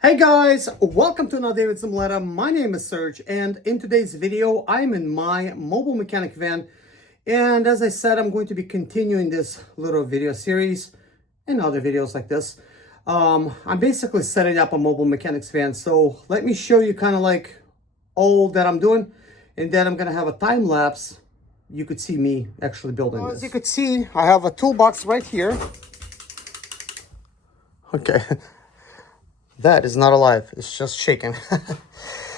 Hey guys, welcome to another day with Simulata. My name is Serge, and in today's video, I'm in my mobile mechanic van. And as I said, I'm going to be continuing this little video series and other videos like this. I'm basically setting up a mobile mechanics van. So let me show you kind of like all that I'm doing. And then I'm going to have a time lapse. You could see me actually building this. As you could see, I have a toolbox right here. Okay. That is not alive. It's just shaking.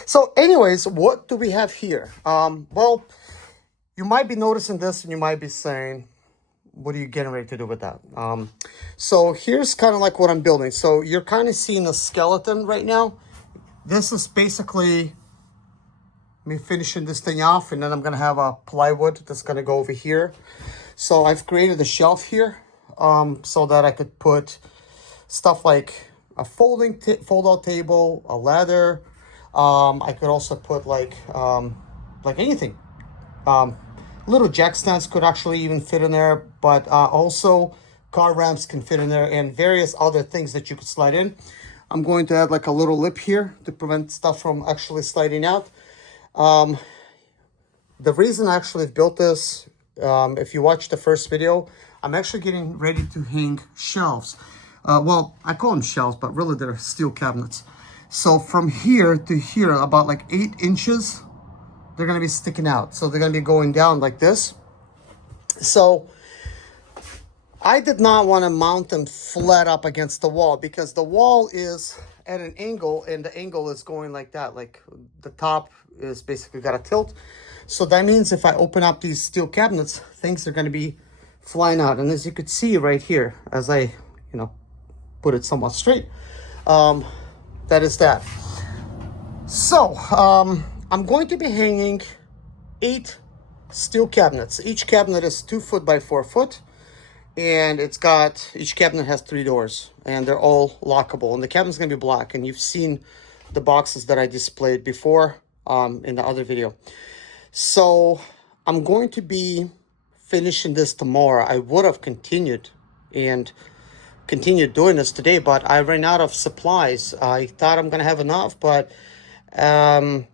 So anyways, what do we have here? Well, you might be noticing this and you might be saying, what are you getting ready to do with that? So here's kind of like what I'm building. So you're kind of seeing a skeleton right now. This is basically me finishing this thing off, and then I'm going to have a plywood that's going to go over here. So I've created a shelf here so that I could put stuff like a fold-out table, a ladder. I could also put like anything. Little jack stands could actually even fit in there, but also car ramps can fit in there and various other things that you could slide in. I'm going to add like a little lip here to prevent stuff from actually sliding out. The reason I actually built this, if you watch the first video, I'm actually getting ready to hang shelves. Well, I call them shelves, but really they're steel cabinets. So from here to here, about like 8 inches, they're going to be sticking out. So they're going to be going down like this. So I did not want to mount them flat up against the wall, because the wall is at an angle and the angle is going like that. Like the top is basically got a tilt. So that means if I open up these steel cabinets, things are going to be flying out. And as you could see right here, as I, put it somewhat straight, that is that. So I'm going to be hanging 8 steel cabinets. Each cabinet is 2 foot by 4 foot, and each cabinet has 3 doors, and they're all lockable, and the cabinet's gonna be black. And you've seen the boxes that I displayed before in the other video. So I'm going to be finishing this tomorrow. I would have continued doing this today, but I ran out of supplies. I thought I'm gonna have enough, but I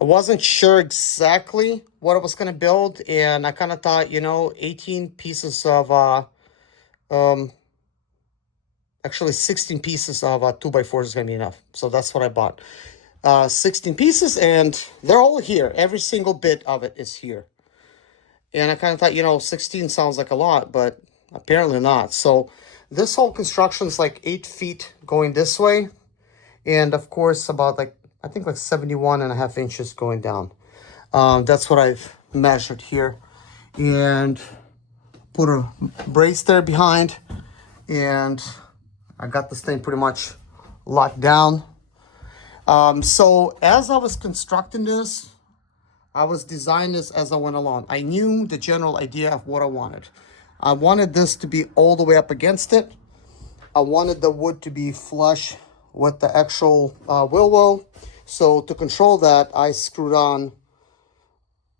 wasn't sure exactly what I was gonna build, and I kind of thought, 18 pieces of actually 16 pieces of 2x4 is gonna be enough. So that's what I bought. 16 pieces, and they're all here. Every single bit of it is here. And I kind of thought, 16 sounds like a lot, but apparently not. So this whole construction is like 8 feet going this way. And of course, about I think 71.5 inches going down. That's what I've measured here. And put a brace there behind. And I got this thing pretty much locked down. So as I was constructing this, I was designing this as I went along. I knew the general idea of what I wanted. I wanted this to be all the way up against it. I wanted the wood to be flush with the actual wheel well. So to control that, I screwed on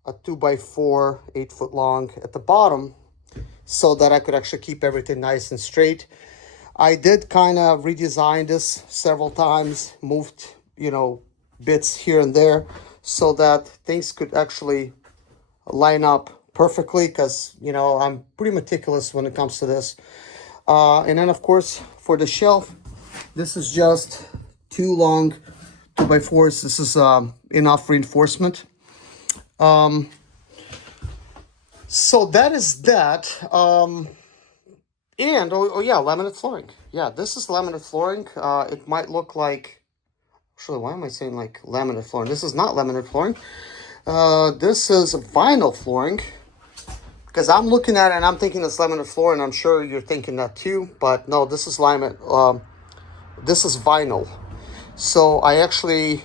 a 2x4, 8 foot long at the bottom, so that I could actually keep everything nice and straight. I did kind of redesign this several times, moved, bits here and there, so that things could actually line up perfectly, because, I'm pretty meticulous when it comes to this. And then, of course, for the shelf, this is just 2 long 2x4s. This is enough reinforcement. So that is that. And, yeah, laminate flooring. Yeah, this is laminate flooring. It might look like... Actually, why am I saying like laminate flooring? This is not laminate flooring. This is vinyl flooring. Because I'm looking at it and I'm thinking it's laminate flooring. I'm sure you're thinking that too. But no, this is laminate. This is vinyl. So I actually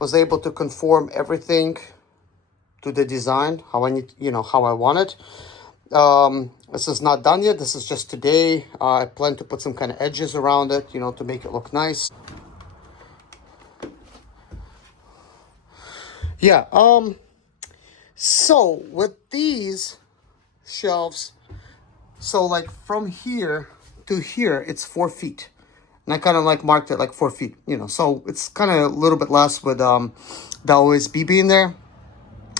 was able to conform everything to the design, how I need, how I want it. This is not done yet. This is just today. I plan to put some kind of edges around it, to make it look nice. Yeah. So with these shelves, so like from here to here, it's 4 feet. And I kind of like marked it like 4 feet, you know, so it's kind of a little bit less with the OSB being there.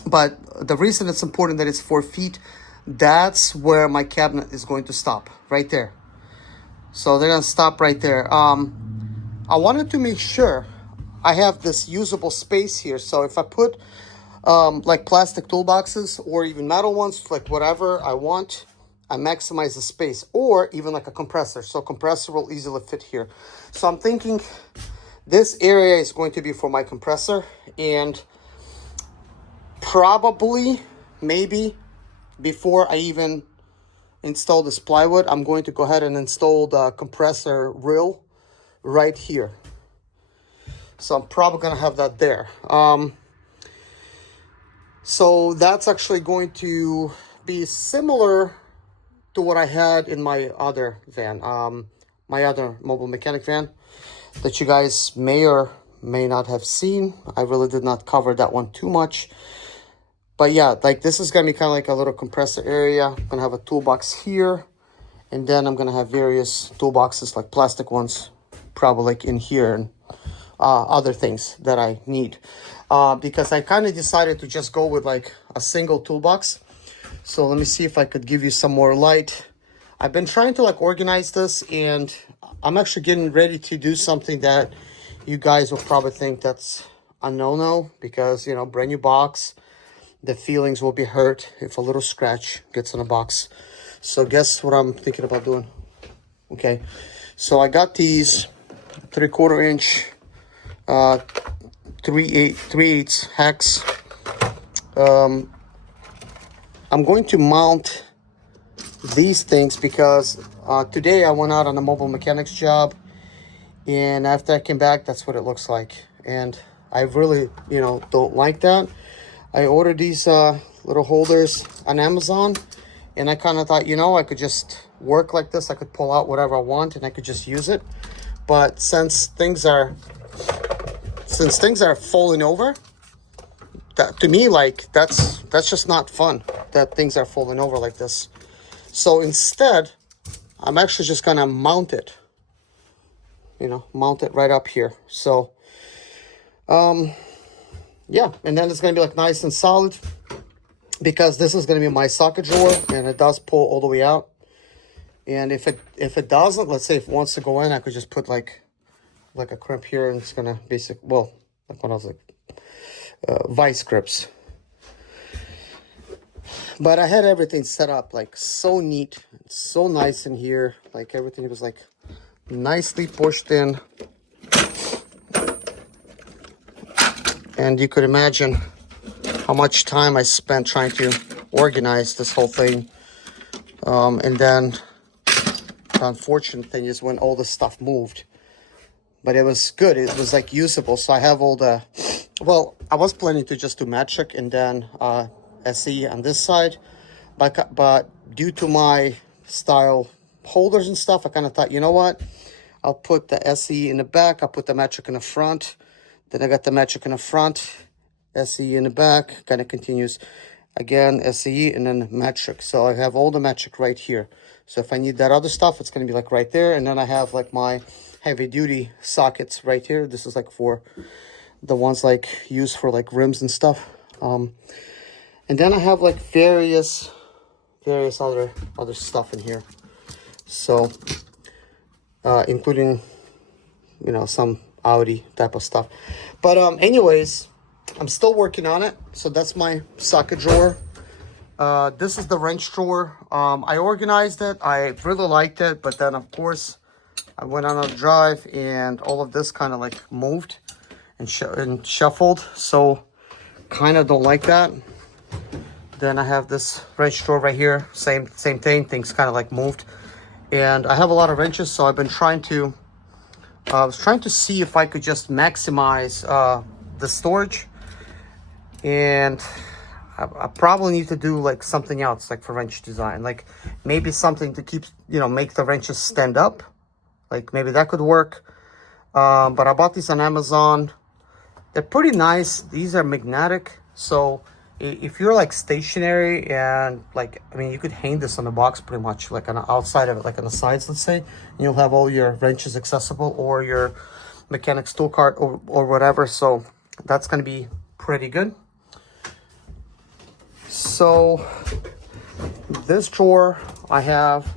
But the reason it's important that it's 4 feet, that's where my cabinet is going to stop, right there. So they're gonna stop right there. I wanted to make sure I have this usable space here. So if I put like plastic toolboxes or even metal ones, like whatever I want, I maximize the space, or even like a compressor. So compressor will easily fit here. So I'm thinking this area is going to be for my compressor, and probably, maybe before I even install this plywood, I'm going to go ahead and install the compressor reel right here. So I'm probably gonna have that there. So that's actually going to be similar to what I had in my other van, my other mobile mechanic van that you guys may or may not have seen. I really did not cover that one too much. But yeah, like this is gonna be kind of like a little compressor area. I'm gonna have a toolbox here, and then I'm gonna have various toolboxes, like plastic ones, probably like in here, and other things that I need. Because I kind of decided to just go with like a single toolbox. So let me see if I could give you some more light. I've been trying to like organize this, and I'm actually getting ready to do something that you guys will probably think that's a no-no, because, you know, brand new box, the feelings will be hurt if a little scratch gets on a box. So guess what I'm thinking about doing? Okay, so I got these 3/4 inch 3/8 hex. I'm going to mount these things because today I went out on a mobile mechanics job, and after I came back, that's what it looks like. And I really, you know, don't like that. I ordered these little holders on Amazon, and I kind of thought, you know, I could just work like this. I could pull out whatever I want, and I could just use it. But since things are falling over, that to me, like that's just not fun that things are falling over like this. So instead, I'm actually just gonna mount it, you know, mount it right up here. So yeah, and then it's gonna be like nice and solid, because this is gonna be my socket drawer, and it does pull all the way out. And if it doesn't, let's say if it wants to go in, I could just put like a crimp here, and it's gonna well, like one of those like vice grips. But I had everything set up like so neat, so nice in here. Like everything was like nicely pushed in. And you could imagine how much time I spent trying to organize this whole thing. And then the unfortunate thing is when all this stuff moved. But it was good. It was like usable. So I have all the, well, I was planning to just do metric and then SE on this side. But due to my style holders and stuff, I kind of thought, you know what? I'll put the SE in the back. I'll put the metric in the front. Then I got the metric in the front, SE in the back, kind of continues. Again, SE and then metric. So I have all the metric right here. So if I need that other stuff, it's going to be like right there. And then I have like my heavy duty sockets right here. This is like for the ones like used for like rims and stuff. And then I have like various other stuff in here. So including, you know, some Audi type of stuff. But anyways, I'm still working on it. So that's my socket drawer. This is the wrench drawer. I organized it. I really liked it, but then of course I went on a drive and all of this kind of like moved and shuffled. So kind of don't like that. Then I have this wrench drawer right here. Same thing. Things kind of like moved. And I have a lot of wrenches, so I've been trying to I was trying to see if I could just maximize the storage, and I probably need to do like something else, like for wrench design, like maybe something to keep, you know, make the wrenches stand up, like maybe that could work. But I bought these on Amazon. They're pretty nice. These are magnetic, so if you're like stationary and like, I mean, you could hang this on the box pretty much, like on the outside of it, like on the sides, let's say, and you'll have all your wrenches accessible, or your mechanic's tool cart, or whatever. So that's going to be pretty good. So this drawer, I have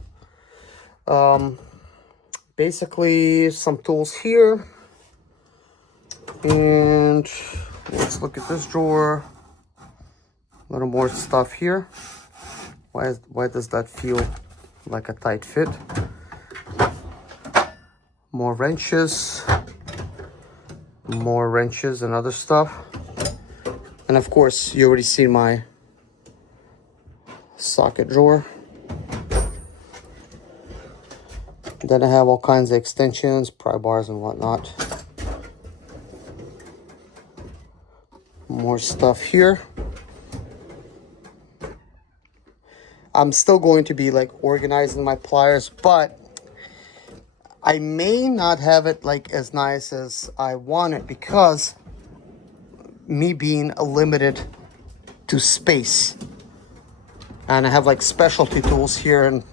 basically some tools here, and let's look at this drawer. A little more stuff here. Why does that feel like a tight fit? More wrenches and other stuff. And of course, you already seen my socket drawer. Then I have all kinds of extensions, pry bars and whatnot. More stuff here. I'm still going to be like organizing my pliers, but I may not have it like as nice as I want it, because me being limited to space. And I have like specialty tools here and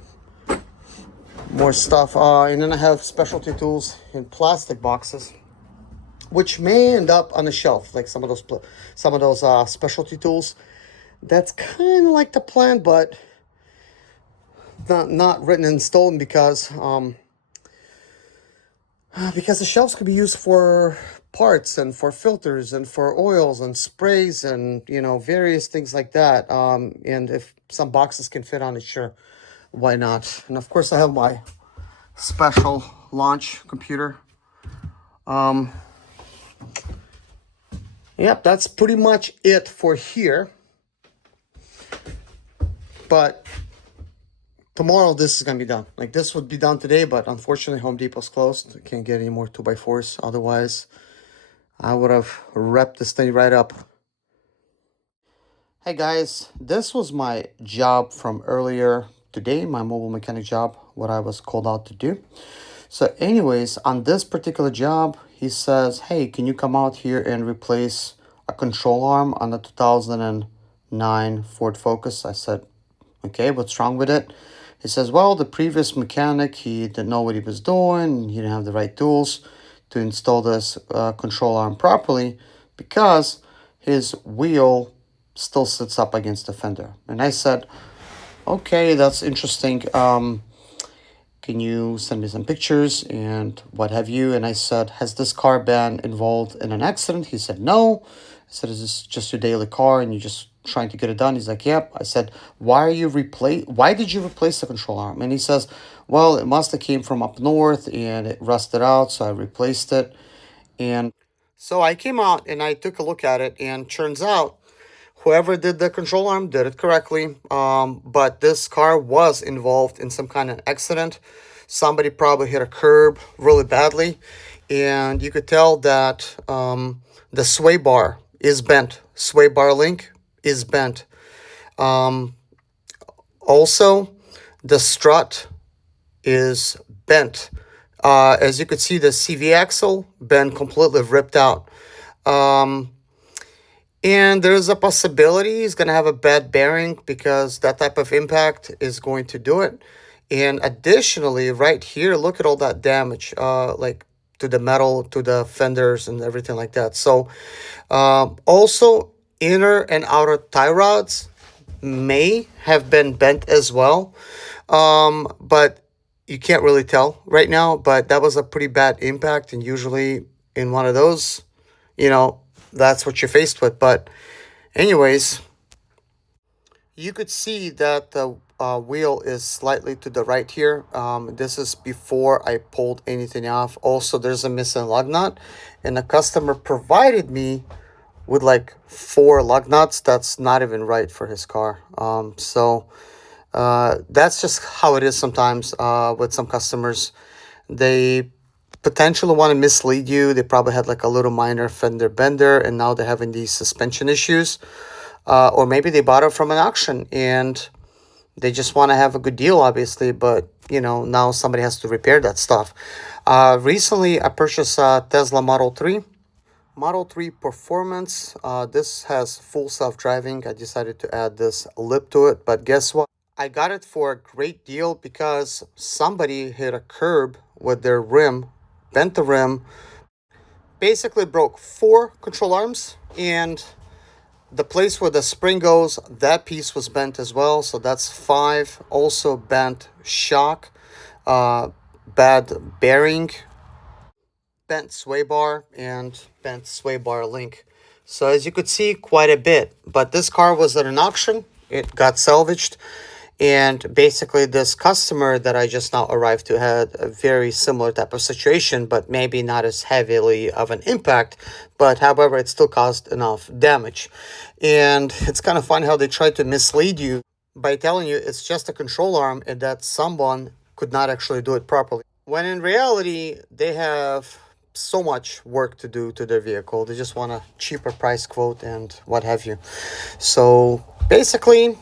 more stuff. And then I have specialty tools in plastic boxes, which may end up on the shelf, like some of those specialty tools. That's kind of like the plan, but not written in stone, because the shelves could be used for parts and for filters and for oils and sprays and, you know, various things like that. And if some boxes can fit on it, sure, why not? And of course I have my special launch computer. Yep, that's pretty much it for here. But tomorrow this is gonna be done. Like, this would be done today, but unfortunately Home Depot's closed. I can't get any more 2x4s. Otherwise, I would have wrapped this thing right up. Hey guys, this was my job from earlier today, my mobile mechanic job, what I was called out to do. So anyways, on this particular job, he says, hey, can you come out here and replace a control arm on the 2009 Ford Focus? I said, okay, what's wrong with it? He says, well, the previous mechanic, he didn't know what he was doing. He didn't have the right tools to install this control arm properly, because his wheel still sits up against the fender. And I said, okay, that's interesting. Can you send me some pictures and what have you? And I said, has this car been involved in an accident? He said, no. I said, is this just your daily car and you're just trying to get it done? He's like, yep. I said, why did you replace the control arm? And he says, well, it must have came from up north and it rusted out, so I replaced it. And so I came out and I took a look at it, and turns out whoever did the control arm did it correctly. But this car was involved in some kind of accident. Somebody probably hit a curb really badly, and you could tell that the sway bar is bent. Sway bar link is bent. Also, the strut is bent. As you could see, the CV axle been completely ripped out. And there's a possibility he's going to have a bad bearing, because that type of impact is going to do it. And additionally, right here, look at all that damage, like to the metal, to the fenders and everything like that. So also, inner and outer tie rods may have been bent as well. But you can't really tell right now, but that was a pretty bad impact. And usually in one of those, you know, that's what you're faced with. But anyways, you could see that the wheel is slightly to the right here. This is before I pulled anything off. Also, there's a missing lug nut, and the customer provided me with like 4 lug nuts. That's not even right for his car. So that's just how it is sometimes with some customers. They potentially want to mislead you. They probably had like a little minor fender bender, and now they're having these suspension issues. Or maybe they bought it from an auction and they just want to have a good deal, obviously, but you know, now somebody has to repair that stuff. Recently I purchased a Tesla Model 3 Model 3 Performance. This has full self-driving. I decided to add this lip to it, but guess what? I got it for a great deal because somebody hit a curb with their rim, bent the rim, basically broke 4 control arms, and the place where the spring goes, that piece was bent as well. So that's 5. Also bent shock, bad bearing, bent sway bar, and bent sway bar link. So as you could see, quite a bit. But this car was at an auction. It got salvaged. And basically this customer that I just now arrived to had a very similar type of situation, but maybe not as heavily of an impact. But however, it still caused enough damage. And it's kind of fun how they try to mislead you by telling you it's just a control arm and that someone could not actually do it properly. When in reality, they have so much work to do to their vehicle. They just want a cheaper price quote and what have you. So basically,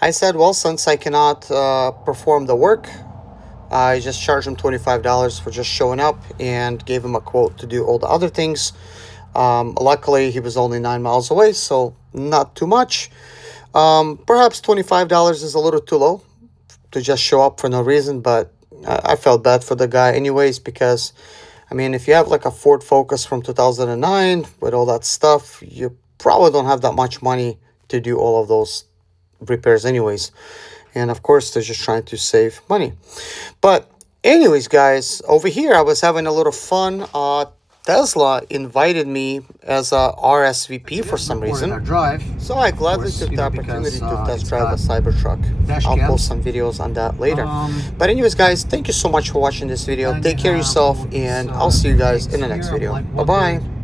I said, well, since I cannot perform the work, I just charged him $25 for just showing up and gave him a quote to do all the other things. Luckily, he was only 9 miles away, so not too much. Perhaps $25 is a little too low to just show up for no reason, but I felt bad for the guy anyways because, I mean, if you have like a Ford Focus from 2009 with all that stuff, you probably don't have that much money to do all of those repairs anyways. And of course, they're just trying to save money. But anyways, guys, over here, I was having a little fun. Tesla invited me as a RSVP for some reason. So I gladly took the opportunity to test drive the Cybertruck. I'll post some videos on that later. But anyways, guys, thank you so much for watching this video. Take care of yourself, and I'll see you guys in the next video. Bye-bye.